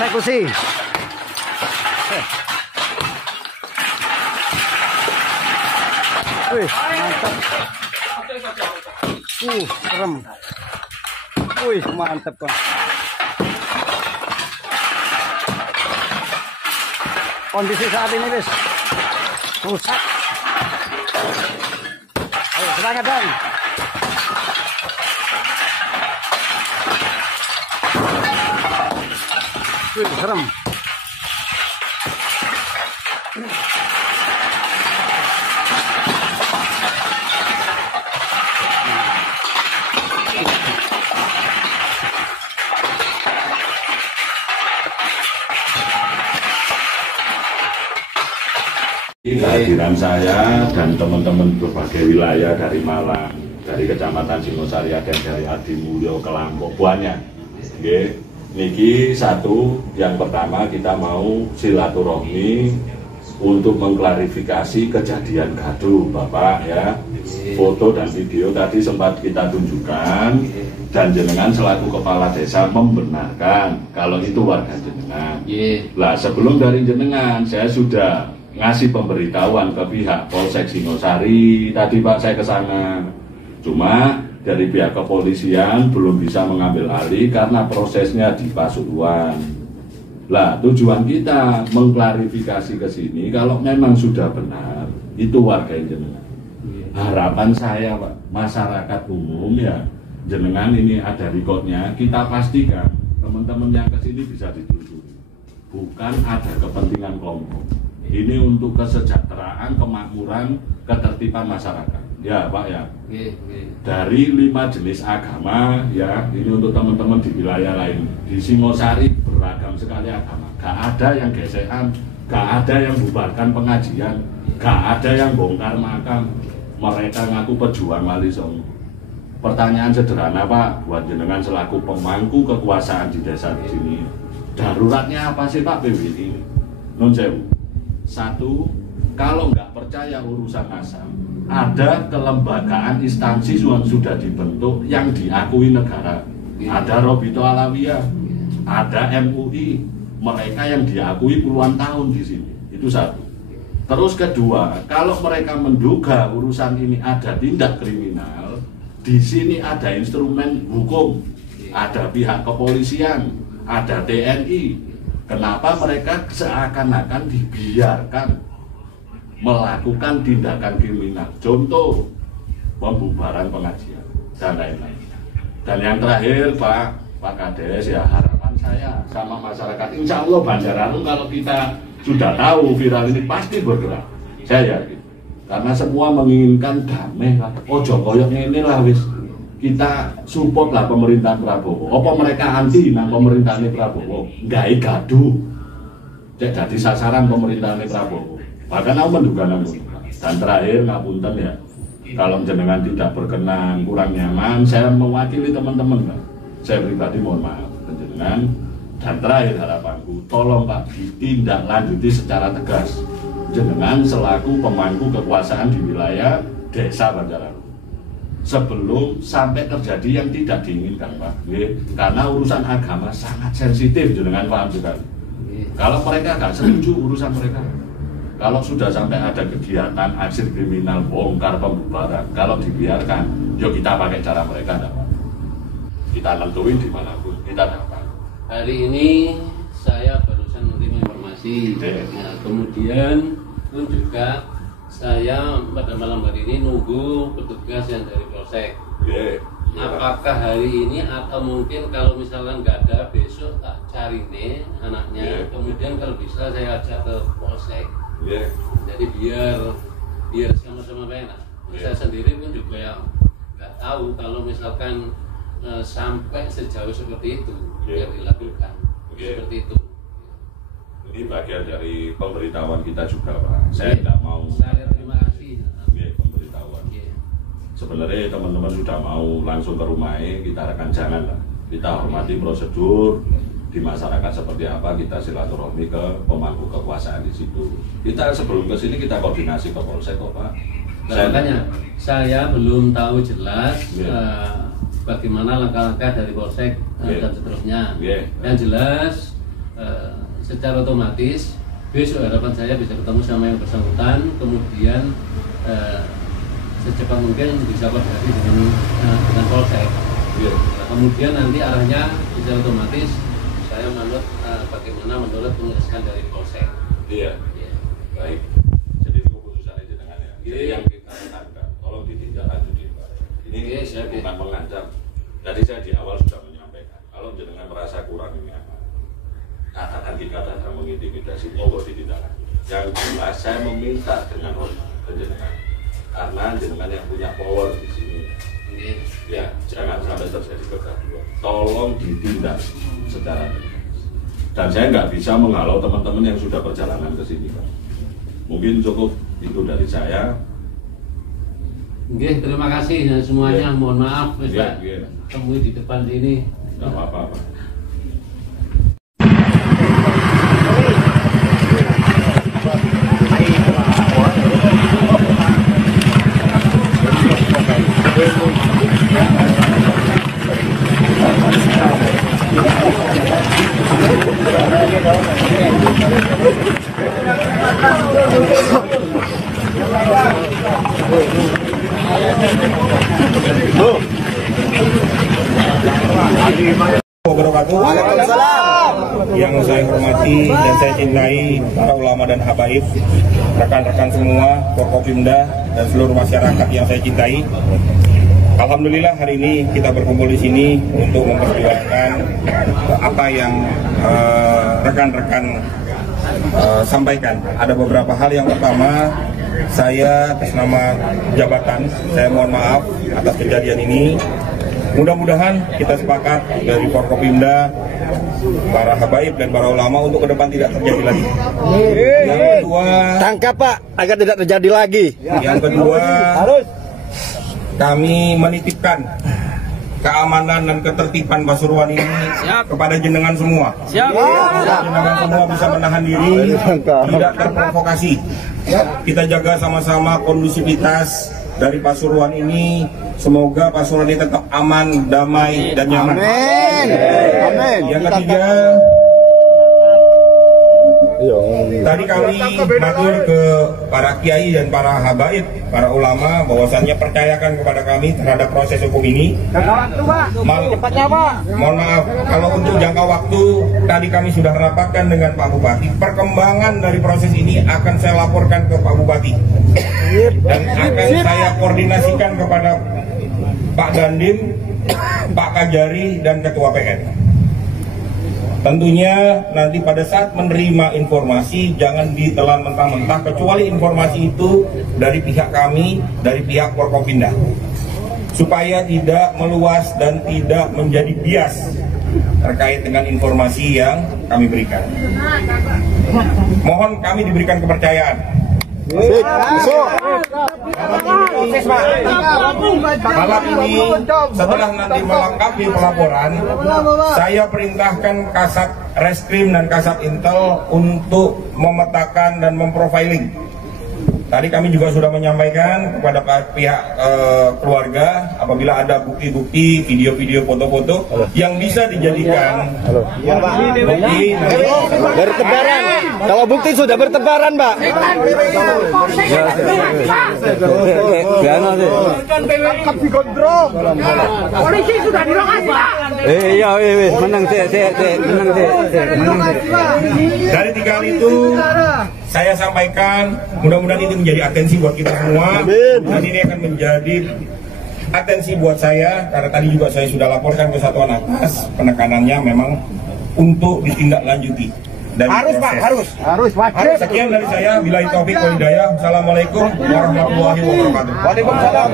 eksekusi. Wih, mantap. Serem. Wih, mantap, Bang. Kondisi saat ini, guys, rusak. Ayo, semangat, Bang. Wih, serem. Kehadiran saya dan teman-teman berbagai wilayah dari Malang, dari Kecamatan Singosari dan dari Adimulyo, Kelangkok, banyak. Niki satu, yang pertama kita mau silaturahmi untuk mengklarifikasi kejadian gaduh, Bapak ya. Foto dan video tadi sempat kita tunjukkan dan jenengan selaku kepala desa membenarkan kalau itu warga jenengan. Lah sebelum dari jenengan saya sudah ngasih pemberitahuan ke pihak Polsek Singosari tadi, Pak, saya ke sana. Cuma dari pihak kepolisian belum bisa mengambil alih karena prosesnya di Pasuruan. Lah tujuan kita mengklarifikasi ke sini kalau memang sudah benar itu warga jenengan. Harapan saya, Pak, masyarakat umum ya, jenengan ini ada rekodnya, kita pastikan teman-teman yang ke sini bisa ditelusuri. Bukan ada kepentingan kelompok. Ini untuk kesejahteraan, kemakmuran, ketertiban masyarakat. Ya, Pak ya. Dari 5 jenis agama ya, ini untuk teman-teman di wilayah lain. Di Singosari beragam sekali agama. Gak ada yang gesekan, gak ada yang bubarkan pengajian, gak ada yang bongkar makam. Mereka ngaku pejuang Wali Songo. Pertanyaan sederhana, Pak, buat jenengan selaku pemangku kekuasaan di desa di sini. Daruratnya apa sih, Pak, PWI? Non sewu. Satu, kalau nggak percaya urusan asam, ada kelembagaan instansi yang sudah dibentuk yang diakui negara. Ada Robito Alawiyah, ada MUI, mereka yang diakui puluhan tahun di sini. Itu satu. Terus kedua, kalau mereka menduga urusan ini ada tindak kriminal, di sini ada instrumen hukum, ada pihak kepolisian, ada TNI. Kenapa mereka seakan-akan dibiarkan melakukan tindakan kriminal? Contoh, pembubaran pengajian dan lain-lain. Dan yang terakhir, Pak Kades, ya harapan saya sama masyarakat, insya Allah Banjarnegara kalau kita sudah tahu viral ini pasti bergerak. Saya yakin. Karena semua menginginkan damai lah. Ojo koyoknya inilah wis. Kita support lah pemerintahan Prabowo. Apa mereka anti nang pemerintahan Prabowo? Nggak gaduh. Jadi sasaran pemerintahan Prabowo. Bahkan aku menduga namun. Dan terakhir ngapunten ya. Kalau jenengan tidak berkenan, kurang nyaman, saya mewakili teman-teman, Pak. Saya pribadi mohon maaf jenengan. Dan terakhir harapanku, tolong Pak ditindaklanjuti secara tegas. Jenengan selaku pemangku kekuasaan di wilayah desa Banjarnegara. Sebelum sampai terjadi yang tidak diinginkan, Pak. Karena urusan agama sangat sensitif, jenengan paham sekali. Kalau mereka nggak setuju urusan mereka. Kalau sudah sampai ada kegiatan aksi kriminal, bongkar pembubaran, kalau dibiarkan, yuk kita pakai cara mereka, Pak. Kita nentuin dimanapun, kita dapat. Hari ini saya barusan menerima informasi. Nah, kemudian pun juga saya pada malam hari ini nunggu petugas yang dari Polsek. Apakah hari ini atau mungkin kalau misalnya nggak ada besok tak cari nih anaknya. Kemudian kalau bisa saya ajak ke Polsek. Jadi biar sama-sama enak. Saya sendiri pun juga yang nggak tahu kalau misalkan sampai sejauh seperti itu yang dilakukan seperti itu. Ini bagian dari pemberitahuan kita juga, Pak. Saya tidak mau. Saya terima kasih. Pemberitahuan. Sebenarnya teman-teman sudah mau langsung ke rumahnya, kita rekan jangan lah. Kita hormati prosedur di masyarakat seperti apa, kita silaturahmi ke pemangku kekuasaan di situ. Kita sebelum ke sini kita koordinasi ke Polsek kok, Pak. Makanya saya belum tahu jelas bagaimana langkah-langkah dari Polsek dan seterusnya. Yang jelas secara otomatis besok harapan saya bisa ketemu sama yang bersangkutan, kemudian secepat mungkin bisa koordinasi dengan Polsek. Nah, kemudian nanti arahnya secara otomatis saya menurut bagaimana menurut penjelasan dari Polsek. Iya. Baik. Jadi keputusan aja dengan ya. Jadi yang kita tangkap, tolong ditindaklanjuti Pak. Ini saya bukan mengancam. Tadi saya di awal sudah menyampaikan. Kalau jenengan merasa kurang ini apa? Katakan dikatakan saya mengintimidasi, monggo ditindaklanjuti. Yang jelas saya meminta dengan jenengan, karena jenengan yang punya power di sini. Ya, jangan sampai terjadi kegaduhan. Tolong ditindak secara tegas. Dan saya nggak bisa menghalau teman-teman yang sudah perjalanan ke sini, Pak. Mungkin cukup itu dari saya. Oke, terima kasih semuanya. Mohon maaf, temui di depan sini. Nggak apa-apa, Pak. Yang saya hormati dan saya cintai para ulama dan habaib, rekan-rekan semua, Forkopimda dan seluruh masyarakat yang saya cintai. Alhamdulillah hari ini kita berkumpul di sini untuk memperjuangkan apa yang rekan-rekan sampaikan. Ada beberapa hal. Yang pertama, saya atas nama jabatan, saya mohon maaf atas kejadian ini. Mudah-mudahan kita sepakat dari Forkopimda, para habaib dan para ulama untuk ke depan tidak terjadi lagi. Yang kedua, Tangkap Pak, agar tidak terjadi lagi. Yang kedua, kami menitipkan keamanan dan ketertiban Pasuruan ini kepada jenengan semua. Jenengan semua bisa menahan diri, tidak terprovokasi. Kita jaga sama-sama kondusivitas dari Pasuruan ini. Semoga Pasuruan ini tetap aman, damai, dan nyaman. Amin. Amin. Yang ketiga, tadi kami matur ke para kiai dan para habaib, para ulama, bahwasannya percayakan kepada kami terhadap proses hukum ini. Mohon maaf, kalau untuk jangka waktu, tadi kami sudah rapatkan dengan Pak Bupati. Perkembangan dari proses ini akan saya laporkan ke Pak Bupati. Dan akan saya koordinasikan kepada Pak Dandim, Pak Kajari, dan Ketua PN. Tentunya nanti pada saat menerima informasi jangan ditelan mentah-mentah, kecuali informasi itu dari pihak kami, dari pihak Forkopimda, supaya tidak meluas dan tidak menjadi bias terkait dengan informasi yang kami berikan. Mohon kami diberikan kepercayaan. Malam ini setelah nanti melengkapi pelaporan, saya perintahkan Kasat Reskrim dan Kasat Intel untuk memetakan dan memprofiling. Tadi kami juga sudah menyampaikan kepada pihak keluarga, apabila ada bukti-bukti, video-video, foto-foto yang bisa dijadikan bukti Bertebaran. Kalau bukti sudah bertebaran, Pak. Polisi sudah di lokasi, Pak. Iya, menang menang. Dari 3 hal itu saya sampaikan, mudah-mudahan ini menjadi atensi buat kita semua. Dan ini akan menjadi atensi buat saya, karena tadi juga saya sudah laporkan ke satuan atas, penekanannya memang untuk ditindaklanjuti. Harus Pak, harus wajib. Sekian dari saya, billahi taufik wal hidayah. Assalamualaikum warahmatullahi wabarakatuh. Waalaikumsalam.